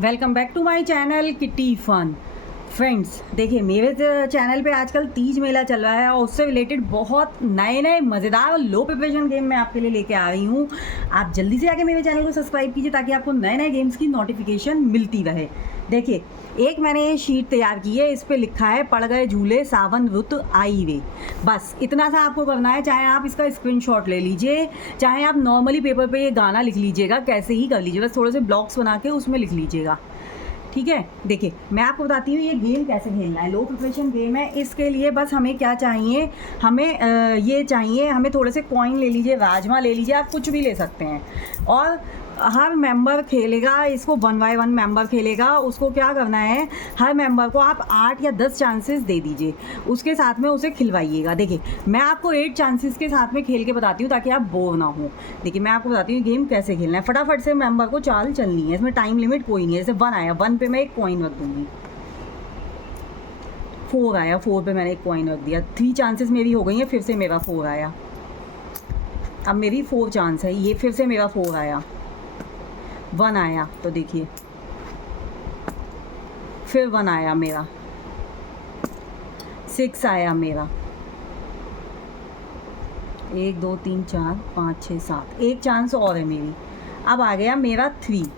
Welcome back to my channel Kitty Fun. Friends देखिए, मेरे channel पे आजकल तीज मेला चल रहा है और उससे रिलेटेड बहुत नए नए मज़ेदार और लो प्रिपरेशन गेम मैं आपके लिए लेके आ रही हूँ। आप जल्दी से आके मेरे चैनल को सब्सक्राइब कीजिए ताकि आपको नए नए गेम्स की नोटिफिकेशन मिलती रहे। देखिए, एक मैंने ये शीट तैयार की है, इस पर लिखा है पड़ गए झूले सावन रुत आई वे। बस इतना सा आपको करना है। चाहे आप इसका स्क्रीनशॉट ले लीजिए, चाहे आप नॉर्मली पेपर पे ये गाना लिख लीजिएगा, कैसे ही कर लीजिए, बस थोड़े से ब्लॉक्स बना के उसमें लिख लीजिएगा। ठीक है, देखिए मैं आपको बताती हूँ ये गेम कैसे खेलना है। लो प्रिपरेशन गेम है। इसके लिए बस हमें क्या चाहिए, हमें ये चाहिए, हमें थोड़े से कॉइन ले लीजिए, राजमा ले लीजिए, आप कुछ भी ले सकते हैं। और हर मेंबर खेलेगा इसको, 1 बाय 1 मेंबर खेलेगा। उसको क्या करना है, हर मेंबर को आप 8 या 10 चांसेस दे दीजिए, उसके साथ में उसे खिलवाइएगा। देखिए मैं आपको 8 चांसेस के साथ में खेल के बताती हूँ ताकि आप बोर ना हो। देखिए मैं आपको बताती हूँ गेम कैसे खेलना है। फटाफट से मेंबर को चाल चलनी है, इसमें टाइम लिमिट कोई नहीं है। जैसे 1 आया, 1 पे मैं एक कॉइन रख दूँगी। 4 आया, 4 पे मैंने एक कॉइन रख दिया। 3 चांसेस मेरी हो गई हैं, फिर से मेरा 4 आया। अब मेरी 4 चांस है, ये फिर से मेरा 4 आया। 1 आया, तो देखिए फिर 1 आया मेरा। 6 आया मेरा। 1 2 3 4 5 6 7, एक चांस और है मेरी। अब आ गया मेरा 3।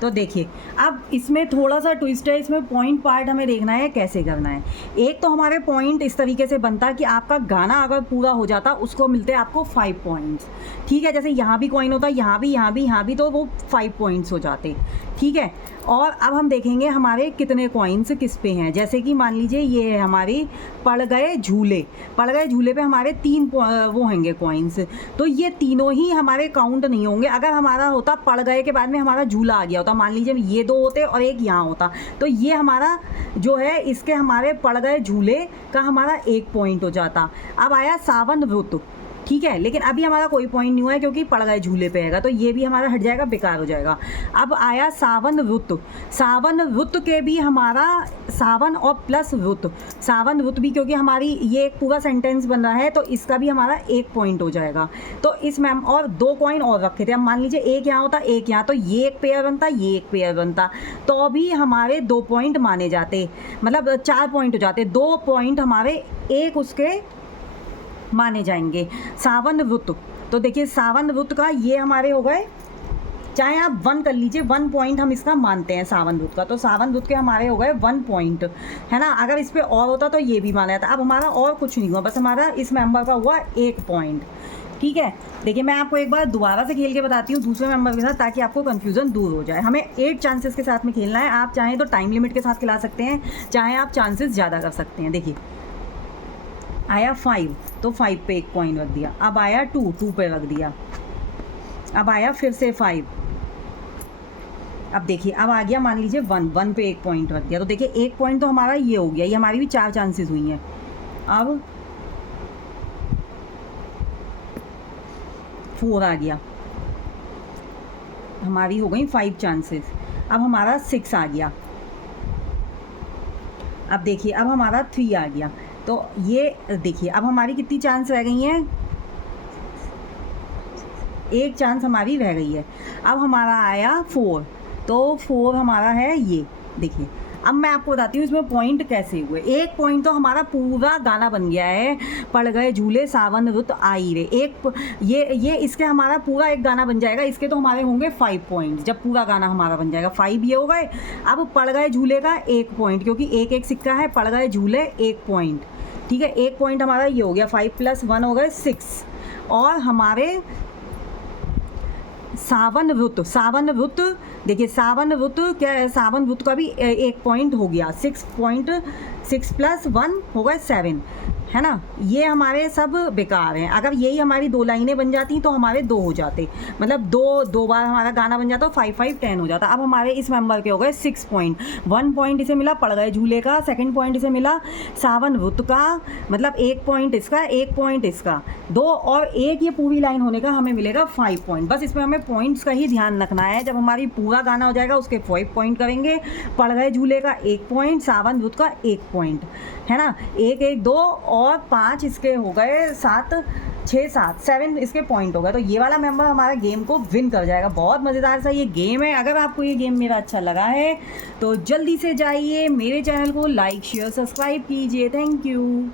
तो देखिए अब इसमें थोड़ा सा ट्विस्ट है, इसमें पॉइंट पार्ट हमें देखना है कैसे करना है। एक तो हमारे पॉइंट इस तरीके से बनता कि आपका गाना अगर पूरा हो जाता उसको मिलते आपको 5 पॉइंट्स। ठीक है, जैसे यहाँ भी कॉइन होता, यहाँ भी, यहाँ भी, यहाँ भी, तो वो 5 पॉइंट्स हो जाते। ठीक है, और अब हम देखेंगे हमारे कितने कॉइन्स किस पे हैं। जैसे कि मान लीजिए ये है हमारी पड़ गए झूले। पड़ गए झूले पे हमारे 3 वो होंगे कॉइन्स, तो ये तीनों ही हमारे काउंट नहीं होंगे। अगर हमारा होता पड़ गए के बाद में हमारा झूला आ गया होता, मान लीजिए ये 2 होते और एक यहाँ होता, तो ये हमारा जो है इसके हमारे पड़ गए झूले का हमारा 1 पॉइंट हो जाता। अब आया सावन रुत। ठीक है, लेकिन अभी हमारा कोई पॉइंट नहीं हुआ है क्योंकि पड़ गए झूले पे हैगा, तो ये भी हमारा हट जाएगा, बेकार हो जाएगा। अब आया सावन रुत। सावन रुत के भी हमारा सावन और प्लस रुत, सावन रुत भी, क्योंकि हमारी ये एक पूरा सेंटेंस बन रहा है, तो इसका भी हमारा 1 पॉइंट हो जाएगा। तो इस मैम और 2 कॉइन और रखे थे। अब मान लीजिए एक यहाँ होता, एक यहाँ, तो ये एक पेयर बनता, ये एक पेयर बनता, तो भी हमारे 2 पॉइंट माने जाते, मतलब 4 पॉइंट हो जाते। 2 पॉइंट हमारे एक उसके माने जाएंगे। सावन रुत, तो देखिए सावन रुत का ये हमारे हो गए, चाहे आप 1 कर लीजिए, 1 पॉइंट हम इसका मानते हैं सावन रुत का, तो सावन रुत के हमारे हो गए 1 पॉइंट, है ना। अगर इस पर और होता तो ये भी माना जाता। अब हमारा और कुछ नहीं हुआ, बस हमारा इस मेंबर का हुआ 1 पॉइंट। ठीक है, देखिए मैं आपको एक बार दोबारा से खेल के बताती हूँ दूसरे मेंबर के साथ, ताकि आपको कन्फ्यूज़न दूर हो जाए। हमें 8 चांसेस के साथ में खेलना है। आप चाहें तो टाइम लिमिट के साथ खिला सकते हैं, चाहे आप चांसेस ज़्यादा कर सकते हैं। देखिए आया 5, तो 5 पे एक कॉइन रख दिया। अब आया 2, 2 पे रख दिया। अब आया फिर से 5। अब देखिए अब आ गया मान लीजिए 1, 1 पे एक पॉइंट रख दिया, तो देखिए 1 पॉइंट तो हमारा ये हो गया। ये हमारी भी 4 चांसेस हुई हैं। अब 4 आ गया, हमारी हो गई 5 चांसेस। अब हमारा 6 आ गया। अब देखिए अब हमारा 3 आ गया, तो ये देखिए अब हमारी कितनी चांस रह गई हैं, 1 चांस हमारी रह गई है। अब हमारा आया 4, तो 4 हमारा है ये। देखिए अब मैं आपको बताती हूँ इसमें पॉइंट कैसे हुए। 1 पॉइंट तो हमारा पूरा गाना बन गया है, पड़ गए झूले सावन रुत आई रे। ये इसके हमारा पूरा एक गाना बन जाएगा। इसके तो हमारे होंगे 5 पॉइंट जब पूरा गाना हमारा बन जाएगा। 5 ये हो गए। अब पड़ गए झूले का 1 पॉइंट, क्योंकि एक एक सिक्का है, पड़ गए झूले 1 पॉइंट। ठीक है, 1 पॉइंट हमारा ये हो गया। 5 + 1 हो गए 6। और हमारे सावन रुत, सावन रुत, देखिए सावन रुत क्या है, सावन रुत का भी 1 पॉइंट हो गया। 6 पॉइंट, 6 + 1 हो गए 7, है ना। ये हमारे सब बेकार हैं। अगर यही हमारी 2 लाइनें बन जाती तो हमारे 2 हो जाते, मतलब 2 बार हमारा गाना बन जाता, 5 5 10 हो जाता। अब हमारे इस मेंबर के हो गए 6 पॉइंट। 1 पॉइंट इसे मिला पड़ गए झूले का, 2nd पॉइंट इसे मिला सावन रुत का, मतलब 1 पॉइंट इसका, 1 पॉइंट इसका, 2 और 1 ये पूरी लाइन होने का हमें मिलेगा 5 पॉइंट। बस इसमें हमें पॉइंट्स का ही ध्यान रखना है। जब हमारी पूरा गाना हो जाएगा उसके 5 पॉइंट करेंगे, पड़ गए झूले का 1 पॉइंट, सावन रुत का 1 पॉइंट, है ना। 1 1 2 और 5 इसके हो गए 7, 6 7 7 इसके पॉइंट होगा, तो ये वाला मेंबर हमारा गेम को विन कर जाएगा। बहुत मज़ेदार सा ये गेम है। अगर आपको ये गेम मेरा अच्छा लगा है तो जल्दी से जाइए मेरे चैनल को लाइक शेयर सब्सक्राइब कीजिए। Thank you.